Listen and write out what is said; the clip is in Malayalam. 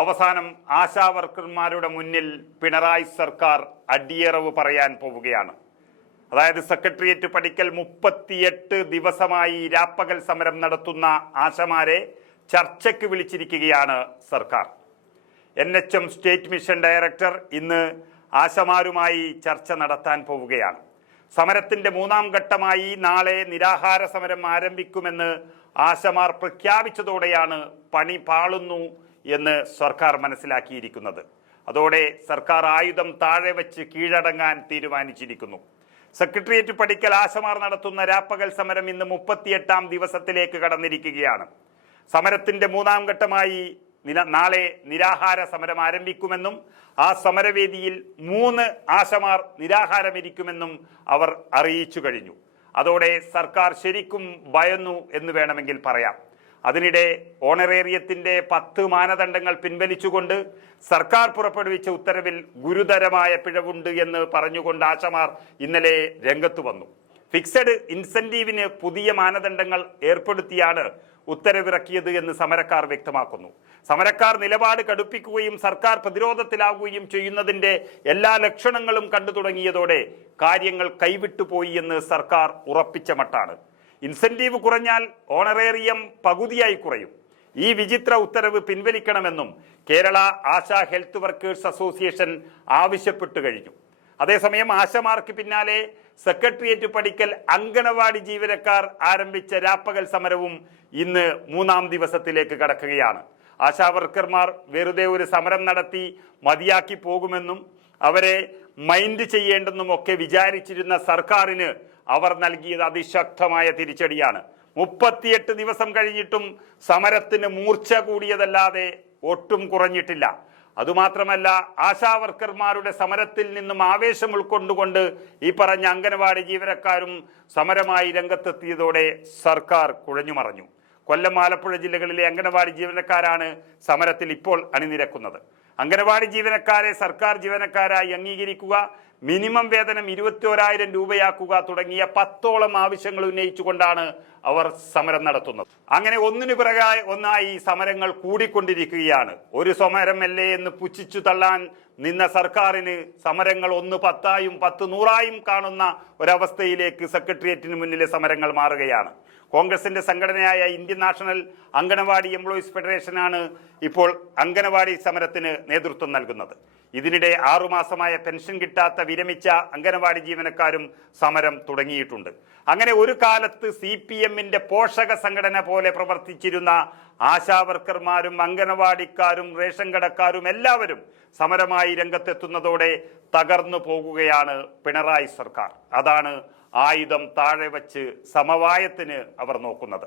അവസാനം ആശാവർക്കർമാരുടെ മുന്നിൽ പിണറായി സർക്കാർ അടിയറവ് പറയാൻ പോവുകയാണ്. അതായത് സെക്രട്ടേറിയറ്റ് പടിക്കൽ 38 ദിവസമായി രാപ്പകൽ സമരം നടത്തുന്ന ആശമാരെ ചർച്ചയ്ക്ക് വിളിച്ചിരിക്കുകയാണ് സർക്കാർ. NHM സ്റ്റേറ്റ് മിഷൻ ഡയറക്ടർ ഇന്ന് ആശമാരുമായി ചർച്ച നടത്താൻ പോവുകയാണ്. സമരത്തിന്റെ 3ാം ഘട്ടമായി നാളെ നിരാഹാര സമരം ആരംഭിക്കുമെന്ന് ആശമാർ പ്രഖ്യാപിച്ചതോടെയാണ് പണി പാളുന്നു എന്ന് സർക്കാർ മനസ്സിലാക്കിയിരിക്കുന്നത്. അതോടെ സർക്കാർ ആയുധം താഴെ വെച്ച് കീഴടങ്ങാൻ തീരുമാനിച്ചിരിക്കുന്നു. സെക്രട്ടേറിയറ്റ് പടിക്കൽ ആശമാർ നടത്തുന്ന രാപ്പകൽ സമരം ഇന്ന് 38ാം ദിവസത്തിലേക്ക് കടന്നിരിക്കുകയാണ്. സമരത്തിന്റെ 3ാം ഘട്ടമായി നാളെ നിരാഹാര സമരം ആരംഭിക്കുമെന്നും ആ സമരവേദിയിൽ 3 ആശമാർ നിരാഹാരമിരിക്കുമെന്നും അവർ അറിയിച്ചു കഴിഞ്ഞു. അതോടെ സർക്കാർ ശരിക്കും ഭയന്നു എന്ന് വേണമെങ്കിൽ പറയാം. അതിനിടെ ഓണറേറിയത്തിന്റെ 10 മാനദണ്ഡങ്ങൾ പിൻവലിച്ചുകൊണ്ട് സർക്കാർ പുറപ്പെടുവിച്ച ഉത്തരവിൽ ഗുരുതരമായ പിഴവുണ്ട് എന്ന് പറഞ്ഞുകൊണ്ട് ആശമാർ ഇന്നലെ രംഗത്ത് വന്നു. ഫിക്സഡ് ഇൻസെന്റീവിന് പുതിയ മാനദണ്ഡങ്ങൾ ഏർപ്പെടുത്തിയാണ് ഉത്തരവിറക്കിയത് എന്ന് സമരക്കാർ വ്യക്തമാക്കുന്നു. സമരക്കാർ നിലപാട് കടുപ്പിക്കുകയും സർക്കാർ പ്രതിരോധത്തിലാവുകയും ചെയ്യുന്നതിന്റെ എല്ലാ ലക്ഷണങ്ങളും കണ്ടു തുടങ്ങിയതോടെ കാര്യങ്ങൾ കൈവിട്ടുപോയി എന്ന് സർക്കാർ ഉറപ്പിച്ച മട്ടാണ്. ഇൻസെന്റീവ് കുറഞ്ഞാൽ ഓണറേറിയം പകുതിയായി കുറയും. ഈ വിചിത്ര ഉത്തരവ് പിൻവലിക്കണമെന്നും Kerala ASHA health workers association ആവശ്യപ്പെട്ടു കഴിഞ്ഞു. അതേസമയം ആശമാർക്ക് പിന്നാലെ സെക്രട്ടേറിയറ്റ് പടിക്കൽ അങ്കണവാടി ജീവനക്കാർ ആരംഭിച്ച രാപ്പകൽ സമരവും ഇന്ന് 3ാം ദിവസത്തിലേക്ക് കടക്കുകയാണ്. ആശാവർക്കർമാർ വെറുതെ ഒരു സമരം നടത്തി മതിയാക്കി പോകുമെന്നും അവരെ മൈൻഡ് ചെയ്യേണ്ടെന്നും ഒക്കെ വിചാരിച്ചിരുന്ന സർക്കാരിന് അവർ നൽകിയത് അതിശക്തമായ തിരിച്ചടിയാണ്. 38 ദിവസം കഴിഞ്ഞിട്ടും സമരത്തിന് മൂർച്ച കൂടിയതല്ലാതെ ഒട്ടും കുറഞ്ഞിട്ടില്ല. അതുമാത്രമല്ല, ആശാവർക്കർമാരുടെ സമരത്തിൽ നിന്നും ആവേശം ഉൾക്കൊണ്ടുകൊണ്ട് ഈ പറഞ്ഞ അംഗനവാടി ജീവനക്കാരും സമരമായി രംഗത്തെത്തിയതോടെ സർക്കാർ കുഴഞ്ഞുമറഞ്ഞു. കൊല്ലം, ആലപ്പുഴ ജില്ലകളിലെ അംഗനവാടി ജീവനക്കാരാണ് സമരത്തിൽ ഇപ്പോൾ അണിനിരക്കുന്നത്. അംഗനവാടി ജീവനക്കാരെ സർക്കാർ ജീവനക്കാരായി അംഗീകരിക്കുക, മിനിമം വേതനം 21,000 രൂപയാക്കുക തുടങ്ങിയ 10ഓളം ആവശ്യങ്ങൾ ഉന്നയിച്ചുകൊണ്ടാണ് അവർ സമരം നടത്തുന്നത്. അങ്ങനെ ഒന്നിനു പിറകായി ഒന്നായി സമരങ്ങൾ കൂടിക്കൊണ്ടിരിക്കുകയാണ്. ഒരു സമരമല്ലേ എന്ന് പുച്ഛിച്ചു തള്ളാൻ നിന്ന സർക്കാരിന് സമരങ്ങൾ 1 10ആയും 10 100ആയും കാണുന്ന ഒരവസ്ഥയിലേക്ക് സെക്രട്ടേറിയറ്റിന് മുന്നിലെ സമരങ്ങൾ മാറുകയാണ്. കോൺഗ്രസിന്റെ സംഘടനയായ ഇന്ത്യൻ നാഷണൽ അംഗനവാടി എംപ്ലോയീസ് ഫെഡറേഷനാണ് ഇപ്പോൾ അംഗനവാടി സമരത്തിന് നേതൃത്വം നൽകുന്നത്. ഇതിനിടെ 6 മാസമായ പെൻഷൻ കിട്ടാത്ത വിരമിച്ച അംഗനവാടി ജീവനക്കാരും സമരം തുടങ്ങിയിട്ടുണ്ട്. അങ്ങനെ ഒരു കാലത്ത് CPMന്റെ പോഷക സംഘടന പോലെ പ്രവർത്തിച്ചിരുന്ന ആശാവർക്കർമാരും അംഗനവാടിക്കാരും റേഷൻ കടക്കാരും എല്ലാവരും സമരമായി രംഗത്തെത്തുന്നതോടെ തകർന്നു പോകുകയാണ് പിണറായി സർക്കാർ. അതാണ് ആയുധം താഴെ വച്ച് സമവായത്തിന് അവർ നോക്കുന്നത്.